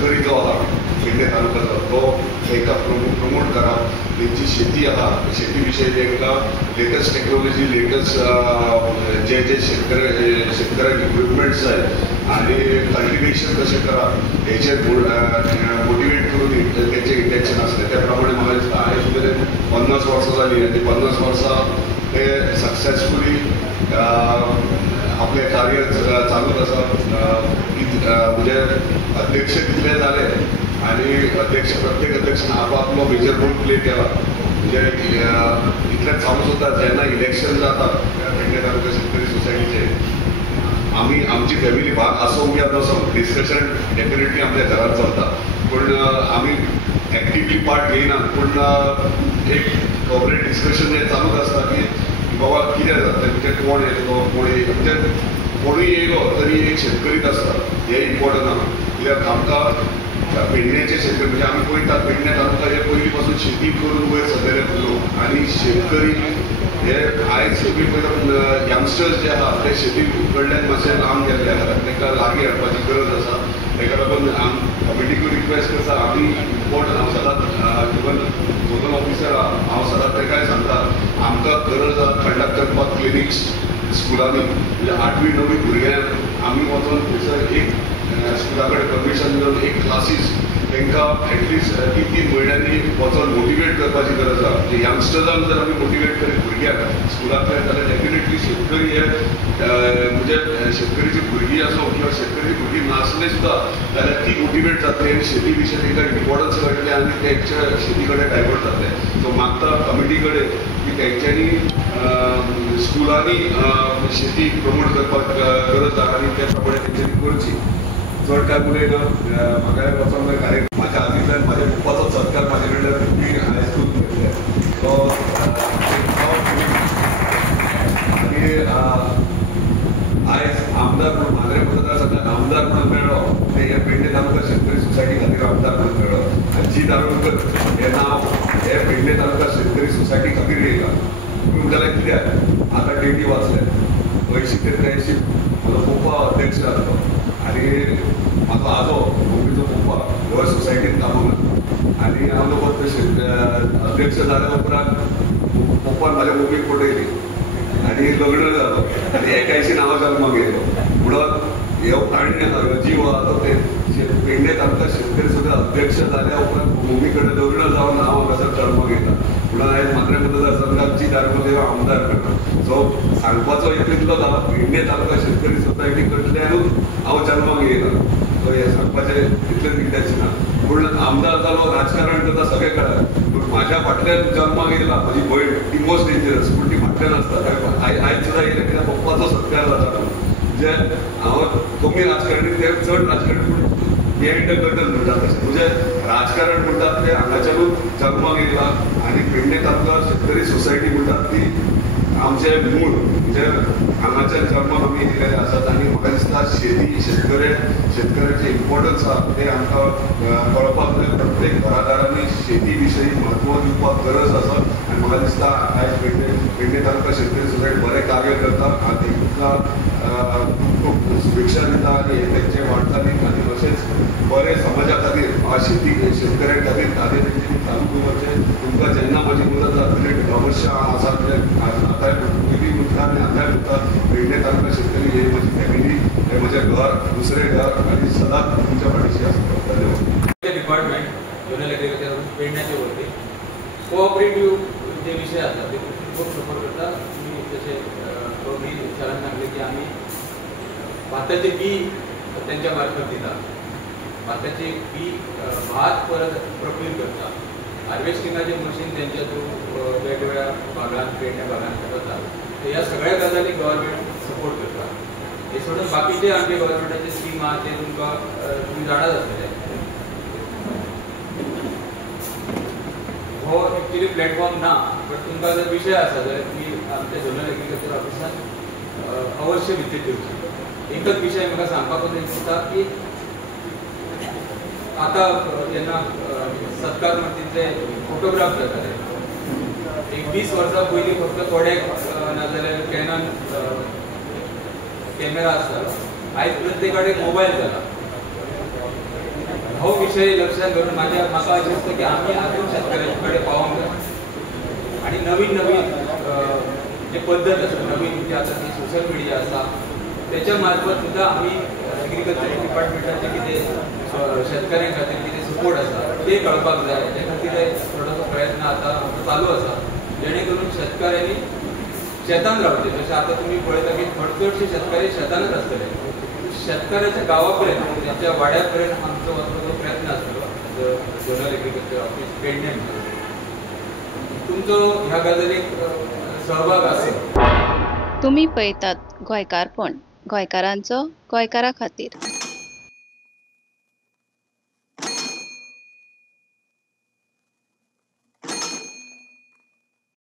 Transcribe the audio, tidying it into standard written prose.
शेतकरी जो आहा पेडणे तालुक्याचो तो तांकां प्रमोट करप, तेंची शेती आहा शेती विशयी तांकां लेटस्ट टेक्नॉलॉजी लेटस्ट जे जे शेतकऱ्यांक इक्विपमेंट्स जाय आनी कल्टिवेशन कशें करप हेचेर मोटिवेट करून तेंचें इंटेन्शन आसलें. त्या प्रमाणे म्हाका दिसता आयज मेरेन 50 वर्सां जालीं आनी 50 वर्सां ते सक्सेसफुली आपले कार्य चालूच आसा. म्हणजे अध्यक्ष कितले जाले आनी प्रत्येक अध्यक्षान आपलो मेजर रोल प्ले केला. म्हणजे इतलेंच सांगूं सोदता जेन्ना इलेक्शन जाता पेडणे तालुका शेतकरी सोसायटीचे आमची फॅमिली भाग आसूं या नसो डिस्कशन डेफिनेटली आमच्या घरात चलता, पूण आमी एक्टिवली पार्ट घेयनात. पूण एक कॉपरेट डिस्कशन हें चालूच आसता की बाबा कितें जातलें म्हणजे कोण येयलो म्हणजे कोणूय येयलो तरी एक शेतकरीच आसता हें इम्पॉर्टंट आहा. कित्याक आमकां पेडण्याचे शेतकरी म्हणजे आमी पळयतात पेडणे तालुका हे पयलीं पासून शेती करून वयर सरलेले लोक आनी शेतकरी हे आयज तुमी पळयता यंगस्टर्स जे आहा ते शेती कडल्यान मातशे लांब गेल्ले आहा, तांकां लागीं हाडपाची गरज आसा. ताका लागून कमिटीक रिक्वेस्ट करता आमी इम्पॉर्टंट हांव सदांच इवन झोनल ऑफिसर हांव सदांच ताकाय सांगता आमकां गरज आहा कंडक्ट करपाक क्लिनिक्स स्कुलांनी. म्हणजे 8वी 9वी भुरग्यांक आमी वचून थंयसर एक स्कुला कडेन परमिशन घेवन एक क्लासीस तांकां एटलिस्ट 3-3 म्हयन्यांनी वचून मोटिवेट करपाची गरज आहा. म्हणजे यंगस्टर्सांक जर आमी मोटिवेट करीत भुरग्यांक स्कुलांतले जाल्यार डेफिनेटली शेतकरी हे म्हणजे शेतकरीची भुरगीं आसूं किंवा शेतकरी भुरगीं नासले सुद्दां जाल्यार ती मोटिवेट जातली आनी शेती विशयी तांकां इम्पॉर्टन्स कळटलें आनी तेंच्या शेती कडेन डायवर्ट जातले. सो मागता कमिटी कडेन की तेंच्यांनी स्कुलांनी शेती प्रमोट करपाक गरज आहा आनी त्या प्रमाणे तेंच्यांनी करची. चड काय उलयना म्हाका वचोन कार्यक्रम म्हाज्या हातींतल्यान म्हाज्या पप्पाचो सत्कार म्हाजे कडल्यान तुमी हायस्कूल घेतले. सो आनी आयज आमदार म्हणून मांद्रे मतदारसंघात आमदार म्हणून मेळ्ळो ते हे पेडणे तालुका शेतकरी सोसायटी खातीर आमदार म्हणून मेळ्ळो. जी दारोडकर हें नांव हे पेडणे तालुका शेतकरी सोसायटी खातीर येयलां. तुमी म्हणटाले कित्याक आतां डेटी वाचले 80 ते 83 म्हाजो पप्पा अध्यक्ष जालो आनी म्हाजो आजो मम्मीचो पप्पा ह्या सोसायटीन कामाक आनी हांव अध्यक्ष जाल्या उपरांत पप्पान म्हाज्या मम्मीक पटयली आनी लग्न जालो आनी एकायशी नांवा जल्माक येयलो. म्हणून ह्यो प्राणी जीव आहा तो ते पेडणे तालुका शेतकरी सुद्दां अध्यक्ष जाल्या उपरांत मम्मी कडेन लग्न जावन हांव हांगासर जल्माक येता. म्हणून आयज मांद्रे मतदारसंघात जी दारोडकर आमदार करता. सो सांगपाचो एक इतलो जाला पेडणे तालुका शेतकरी सोसायटी कडल्यानूच हांव जल्माक येयला. सो हे सांगपाचें इतलेंच इंटेन्शन ना. पूण आमदार जालो राजकारण करता सगळें कळ्ळें. पूण म्हाज्या फाटल्यान जल्माक येयला म्हजी भयण ती मोस्ट डेंजरस पूण ती फाटल्यान आसता. आयज सुद्दां येयलें कित्याक पप्पाचो सत्कार जाता म्हणजे हांव कमी राजकारणी ते चड राजकारणी पूण बिहायंड द कर्टन म्हणटात तशें म्हणजे राजकारण म्हणटात ते हांगाच्यानूच जल्माक येयला. आनी पेडणे तालुका शेतकरी सोसायटी म्हणटात ती आमचे मूळ म्हणजे हांगाच्या जल्माक आमी येयलेले आसात. आनी म्हाका दिसता शेती शेतकऱ्याचें इम्पॉर्टन्स आहा तें आमकां कळपाक जाय. प्रत्येक घरादारांनी शेती विशयी म्हत्व दिवपाक गरज आसा आनी म्हाका दिसता आयज पेडणे तालुका शेतकरी सोसायटी बरें कार्य करता आनी तांकां खूब शुभेच्छा दिता आनी हे तेंचे वाटचाली आनी तशेंच बरें समाजा खातीर शेतकऱ्यां खातीर कार्य तेंच्यांनी चालू दवरचें. तुमकां जेन्ना म्हजी मदत जातली अवश्य हांव आसा आतांय पयलीं म्हणटा आनी आतांय म्हणटा पेडणे तालुका शेतकरी हे म्हजी फॅमिली हे म्हजें घर दुसरें घर आनी सदांच तुमच्या फाटीशी आसता. धन्यवाद. डिपार्टमेंट झोनल एग्रीकल्चर पेडण्याचे वरती कोऑपरेटिव्ह जे विषय आसता ते खूप सपोर्ट करता. तुम्ही जसे मी सरांनी सांगले की आम्ही भाताचे बी त्यांच्या मार्फत दिता. भाताचे बी भात परत प्रक्रिया करता. हार्वेस्टिंगाचे मशीन त्यांच्या थ्रू वेगवेगळ्या भागात पेडण्या भागात करतात. तर ह्या सगळ्या गजाली गव्हर्नमेंट सपोर्ट करता. हे सोडून बाकीचे आमचे गव्हर्नमेंटाचे स्कीम आहात ते तुम्ही जाणाच आसतले. हो एक्चुअली प्लॅटफॉर्म ना बट तुमकां जर विषय आसा जाल्यार तुम्ही आमच्या झोनल एग्रीकल्चर ऑफिसान अवश्य विजीट दिवची. एकच विषय म्हाका सांगपाक दिसता की आता जेन्ना सत्कार म्हणटा ते फोटोग्राफ जाताले एक 20 वर्सां पयलीं फक्त कोडेक नाजाल्यार कॅनन कॅमेरा आसतालो. आयज प्रत्येक कडेन मोबायल जाला. हो विषय लक्षात घेऊन म्हाका अशें दिसता की आम्ही अजून शेतकऱ्यांकडे पावूंक जाय आणि नवीन नवीन जे पद्धत आसा नवीन जे आता ती सोशल मिडिया आसा त्याच्या मार्फत सुद्धा आम्ही एग्रीकल्चर डिपार्टमेंटाचे कितें शेतकऱ्यां खातीर कितें सपोर्ट आसा ते कळपाक जाय त्या खातीर थोडोसो प्रयत्न आता आमचो चालू आसा जेणे करून शेतकऱ्यांनी शेतान रावचे जशें आता तुम्ही पळयता की चडशे शेतकरी शेतानच आसतले शेतकऱ्याच्या गावापर्यंत त्यांच्या वाड्यापर्यंत आमचो वचपाचो प्रयत्न आसतलो झोनल एग्रीकल्चर ऑफिस पेडणे तुमचो ह्या गजालीक सहभाग आसा. तुम्ही पळयतात गोंयकारपण गोंयकारांचो गोंयकारा खातीर.